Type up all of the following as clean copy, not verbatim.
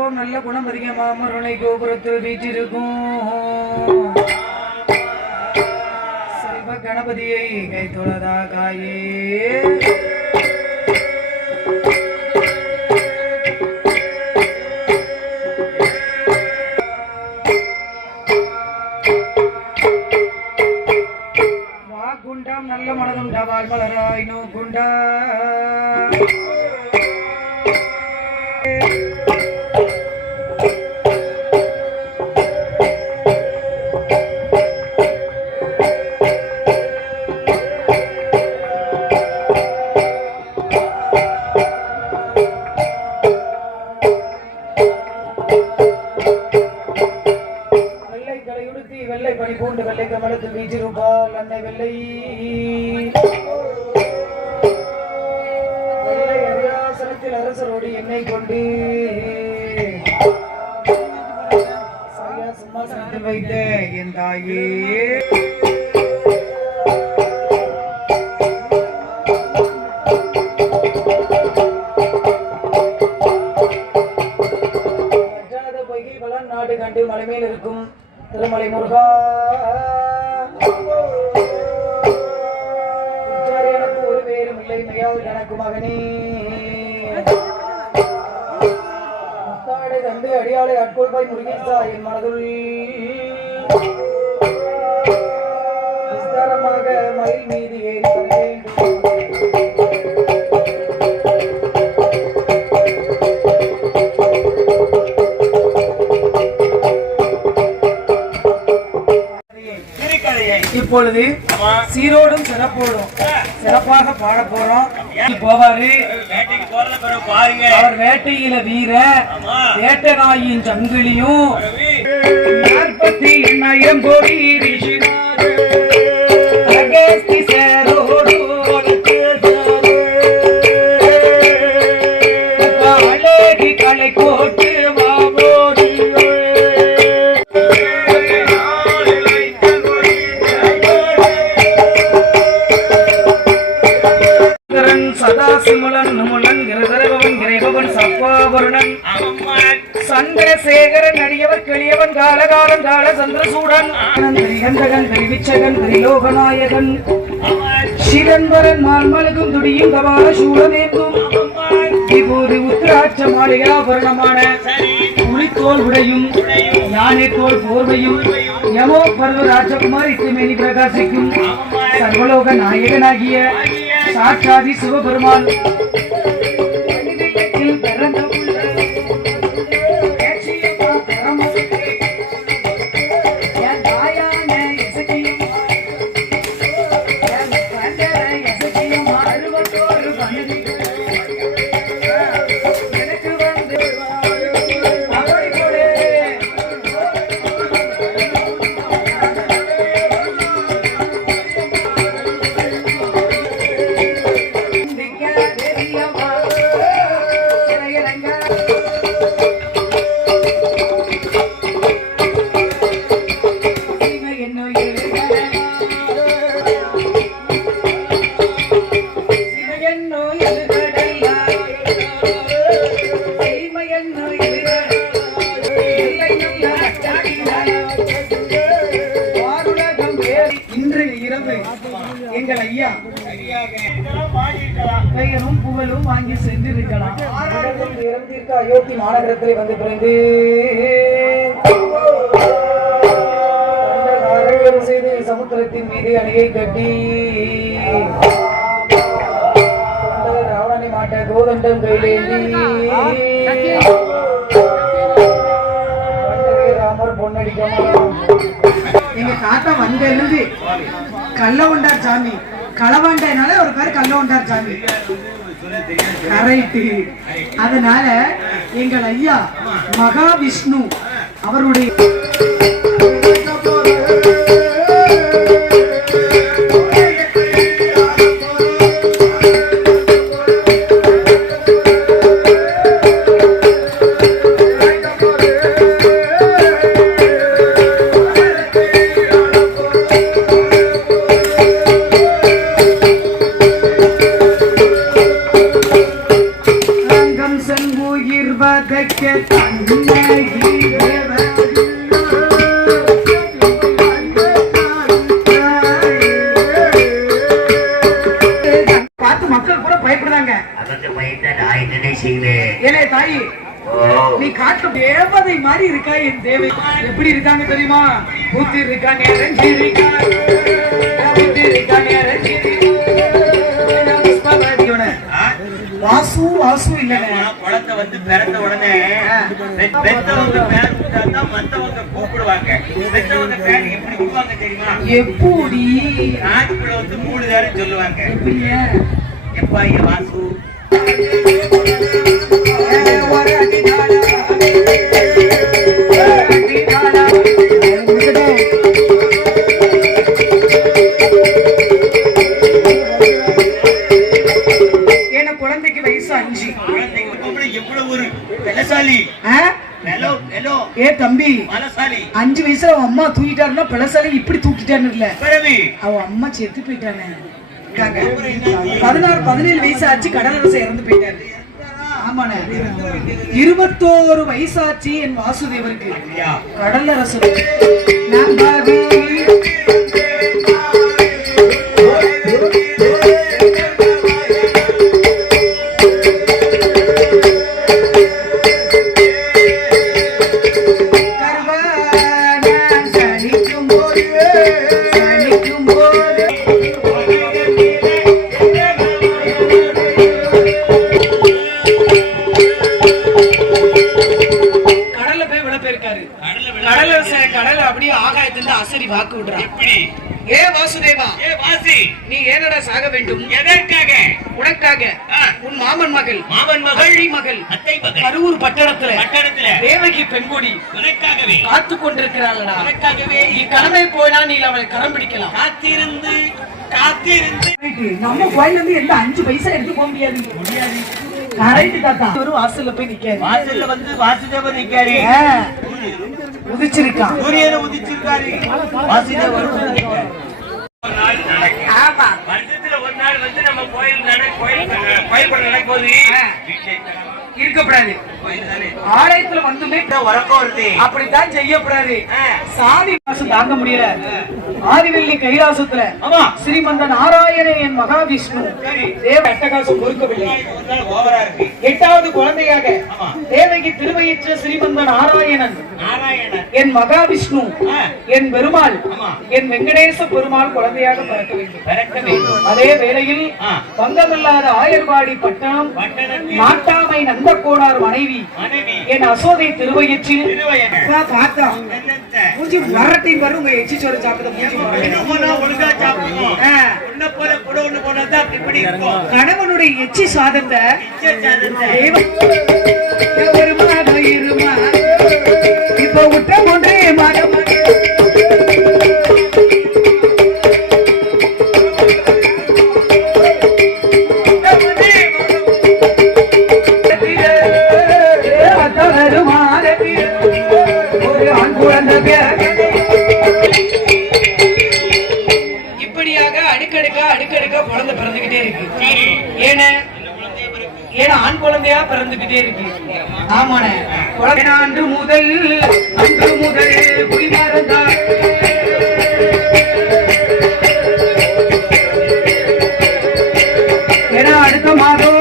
போம் நல்ல குணம் அதிகமாமருணை கோபுரத்தில் வீற்றிருக்கும் செல்வ கணபதியை கை தொழதா காயே வாக்குண்டாம் நல்ல மனதுண்டா வாழ்மலராய் நோக்குண்டா வெள்ளை பனி பூண்டு வெள்ளை கமலத்தில் வீச்சிருப்பால் அன்னை வெள்ளை வெள்ளை அரியாசனத்தில் அரசரோடு எண்ணெய் கொண்டு சரியா சிம்மாசனத்தில் வைத்த என் தாயே பொய்கை பலன் நாடு கண்டு மலை மேல் இருக்கும் திருமலை முருகா எனக்கு ஒரு பேரும் இல்லை மிகாவில் எனக்கு மகனே முத்தாடை தந்து அடியாளை அட்கொள்பாய் முருகேசா என் மனதுள் விஸ்தாரமாக மயில் மீது ஏறி வர வேண்டும் இப்பொழுது சீரோடும் சிறப்போடும் சிறப்பாக பாட போறோம். போவாரு அவர் வேட்டையில வீர வேட்டை நாயின் சங்கிலியும் 48,000 கோடி களை கோட்டு சந்திரசேகரன் அடியவர் கிளியவன் காலகாலன் கால சந்திரசூடன் திரிகண்டகன் திரிவிச்சகன் திரிலோகநாயகன் சிதம்பரன் மால்மலகும் துடியும் கபால சூடமேந்தும் இப்போது உத்திராட்ச மாளிகாபரணமான புலித்தோல் உடையும் யானை தோல் போர்வையும் யமோ பர்வ ராஜகுமார் இத்துமேனி பிரகாசிக்கும் சர்வலோக நாயகனாகிய சாட்சாதி சிவபெருமான் எங்கள் ஐயா பெயரும் புகழும் வாங்கி சென்றிருக்கலாம். இறந்திருக்க அயோத்தி மாநகரத்தில் வந்து பிறந்து செய்து சமுத்திரத்தின் மீது அணையை கட்டி ராவணனை மாட்ட கோதண்டம் கையிலேந்தி ராமர் பொன்னடிக்கமா எங்க தாத்தா வந்த எழுதி கல்ல உண்டார் சாமி களவாண்டனால ஒரு பேர் கல்ல உண்டார் சாமி கரெக்ட். அதனால எங்கள் ஐயா மகாவிஷ்ணு அவருடைய சென்று தங்குயிர் வதைக்க தன்னை பார்த்து மக்கள் கூட பயப்படுறாங்க. ஏனே தாயி, நீ காட்டு தேவதை மாதிரி இருக்கா. என் தேவை எப்படி இருக்காங்க தெரியுமா? புத்தி இருக்காங்க, வாசு வாசு இல்லைங்க. குளத்தை வந்து பிறந்த உடனே பெத்தவங்க பேரா மத்தவங்க கூப்பிடுவாங்க. பெத்தவங்க பேர் எப்படி கூப்பிடுவாங்க தெரியுமா? எப்படி நாட்டுக்குள்ள வந்து 3 நேரம் சொல்லுவாங்க. எப்பா வாசு குழந்தைக்கு வயசு 5. எவ்வளவு ஒரு பலசாலி. ஏ தம்பி, 5 வயசுல அவன் அம்மா தூக்கிட்டாருன்னா பலசாலி இப்படி தூக்கிட்டான்னு இல்ல, அவன் அம்மா செத்து போயிட்டானே. 16-17 வயசு ஆச்சு, கடலரசு இறந்து போயிட்டாரு. ஆமாண்ணே, 21 வயசாச்சு என் வாசுதேவருக்கு. கடலரசு கடல் அப்படியே ஆகாயத்திலிருந்து அசரி வாக்கு விடுறான். எப்படி? ஏ வாசுதேவா, ஏ வாசி, நீ ஏனடா சாக வேண்டும்? எதற்காக? உனக்காக. உன் மாமன் மகள், மகள் மகள், அத்தை மகள் கரூர் பட்டணத்துல தேவகி பெண்கொடி உனக்காகவே காத்து கொண்டிருக்கிறாளடா. உனக்காகவே இக்கடமை போனா நீ அவளை கரம் பிடிக்கலாம். காத்திருந்து நம்ம கோயில இருந்து எந்த 5 பைசா எடுத்து போக முடியாது. வாசல்ல போய் நிக்காரு. வாசல்ல வந்து வாசுதேவர் நிக்காரு. உதிச்சிருக்கான், சூரியனை உதிச்சிருக்காரு. வாசுதேவர் வருஷத்துல ஒரு நாள் வந்து நம்ம கோயில் நடக்கும்போது இருக்கப்படாது. ஆலயத்துல வந்துமே உறக்கம் வருது. அப்படித்தான் செய்யப்படாது. சாதி மாசம் தாங்க முடியல. ஆதிவெள்ளி கைலாசத்துல ஸ்ரீமந்த நாராயணன் என் மகாவிஷ்ணு தேவ அட்டகாசம் பொறுக்கவில்லை. 8வது குழந்தையாக தேவகி திருவயிற்ற ஸ்ரீமந்த நாராயணன் என் மகாவிஷ்ணு என் பெருமாள் என் வெங்கடேச பெருமாள் குழந்தையாக பிறக்க வேண்டும். அதே வேளையில் பங்கமில்லாத ஆயர்வாடி பட்டணம் நாட்டாமை நந்தக்கோடார் மனைவி என் அசோதை திருவயிற்றில் பார்த்தோம். வரட்டை வரும் உங்க எச்சி சோறு சாப்பிட கணவனுடைய எச்சி சாதத்தை ஒரு மாதம் 2 மாதம் இப்ப விட்ட 1 மாதம் அடுக்கடுக்கா குழந்தை பிறந்துகிட்டே இருக்கு. ஏன்னா ஆண் குழந்தையா பிறந்துகிட்டே இருக்கு. ஆமான அன்று முதல் குடிமறந்தா ஏன்னா அடுத்த மாதம்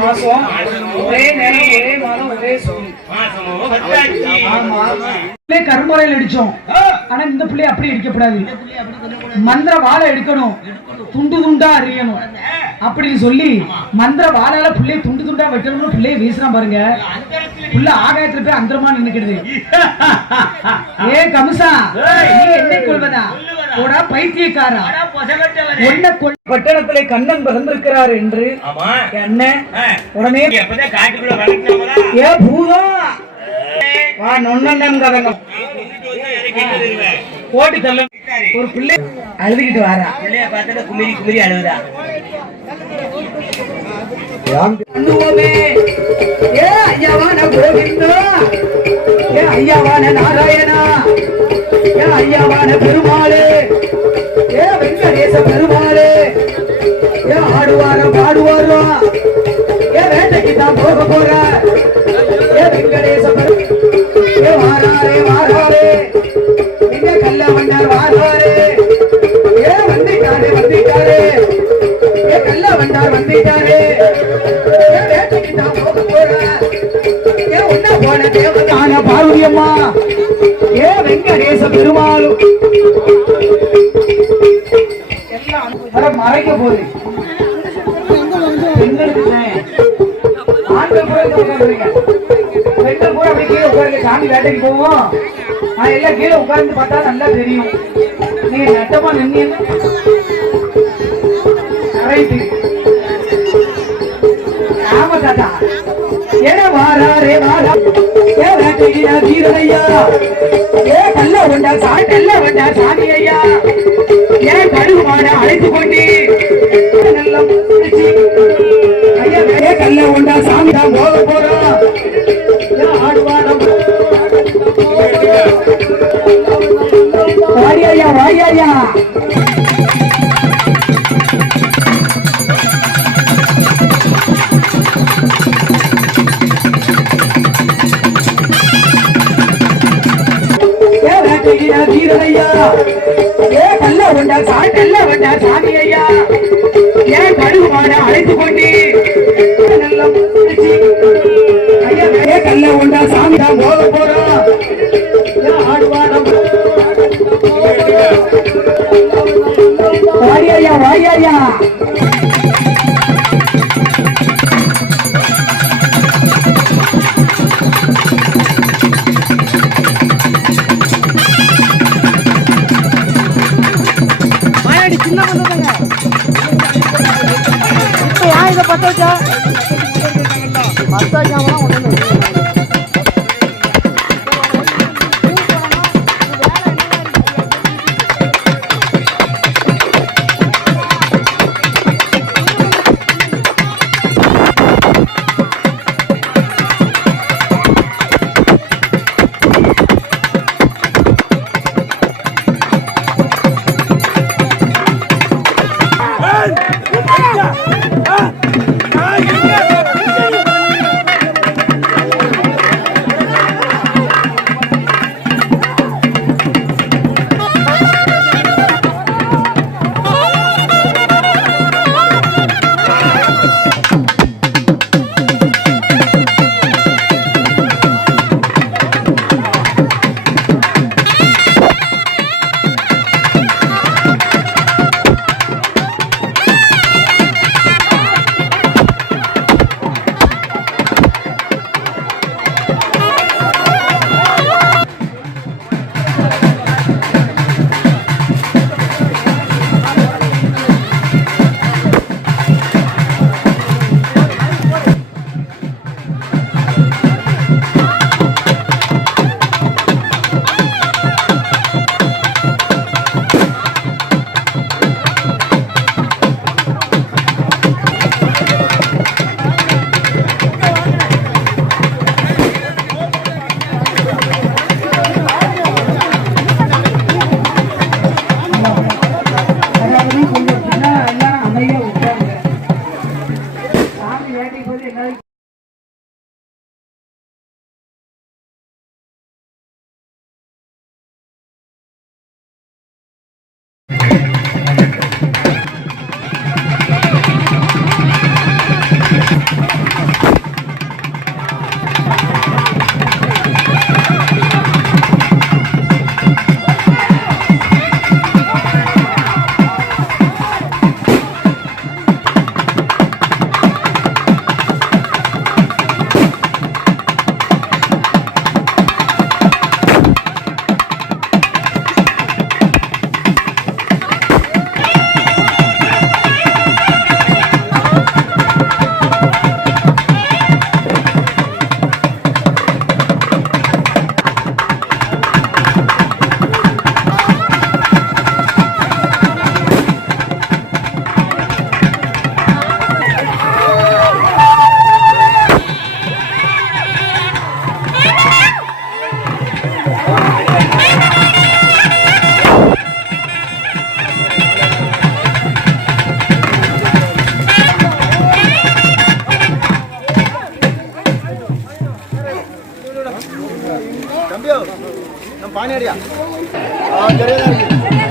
மாசம் ஒரே நேரம் ஒரே மாதம் ஒரே சொல்லி கருமுறையில் அடிச்சோம். ஆனா இந்த பிள்ளை அப்படி அடிக்கப்படாது. மந்திர வாழை எடுக்கணும், துண்டு துண்டா அறியணும் அப்படின்னு சொல்லி மந்திர வாழால பிள்ளைய துண்டு துண்டா வெட்டணும்னு பிள்ளைய வீசுறான் பாருங்க. புள்ள ஆகாயத்துல போய் அந்தரமா நின்னுக்கிடுது. ஏ கமிசா, நீ என்னை கொள்வதா? போடா பைத்தியக்காரா, அடா பொசகட்டவனே. உன்னை பட்டணத்திலே கண்ணன் பிறந்திருக்கிறார் என்று ஆமா. அண்ணன் ஆ. உடனே எப்பதான் காட்டுக்குள்ள வளர்க்கணுமா? ஏ பூதம் வா நொண்ணன் கதங்க போட்டு தள்ள. ஒரு பிள்ளை அழுதுகிட்டு வாரா, பிள்ளைய பார்த்தா குமிரி குமிரி அழுகுதா. பண்ணுவோமே. ஏ ஐயாவான கோவிந்தா, ஏ ஐயாவான நாராயணா, ஏ ஐயாவான பெருமாளே, ஏ வெங்கடேச பெருமாளே, ஏ ஆடுவாரம் பாடுவாரோ, ஏ வேட்டைக்கு தான் போக போற, ஏ வெங்கடேச ஏ வாராரே வாராரே, எங்க கல்ல வந்தார் வாராரே, ஏ வந்திட்டாரே வந்திட்டாரே, ஏ கல்ல வந்தார் வந்திட்டாரே, ஏ வேட்டைக்கு தான் போக போற, ஏ உன்ன போன தேவதான பார்வதி அம்மா, ஏ வெங்கடேச பெருமாளும் எல்லாம் மறைக்க போகுது. பெண்களுக்கு ஆண்கள் கூட உட்காந்துருங்க, பெண்கள் கூட அப்படி கீழே உட்காருங்க. சாமி வேட்டைக்கு போவோம், நான் எல்லாம் கீழே உட்கார்ந்து பார்த்தா நல்லா தெரியும். நீங்க நட்டமா நின்னீங்க ஆமா தாத்தா. ஏ வாராரே வாரா, ஏ வேட்டைக்கு வீரனையா, ஏ கல்ல வண்டா கல்ல வண்டா சாமி ஐயா, ஏன் கடுகு மாட அழைத்து கொண்டு ஐயா வேற கல்ல உண்டா சாமி தான் போக போறோம். ஆடுவாரம் வாரியா வாரியா வீரனையா, ஏ கல்ல வண்டா சாமி ஐயா, ஏன் கடுகு மாட அழைத்து கொண்டு ஐயா வேற கல்ல உண்டா சாமி தான் போக போறோம். ஆடுவாரம் வாரியா வாரியா சின்ன பண்ணதுங்க. இப்ப ஏன் இதை பத்த வச்சா பத்த வைக்காமலாம் ஒண்ணு தம்பியோ நம்ம பானியாடியா சரியா தான் இருக்கு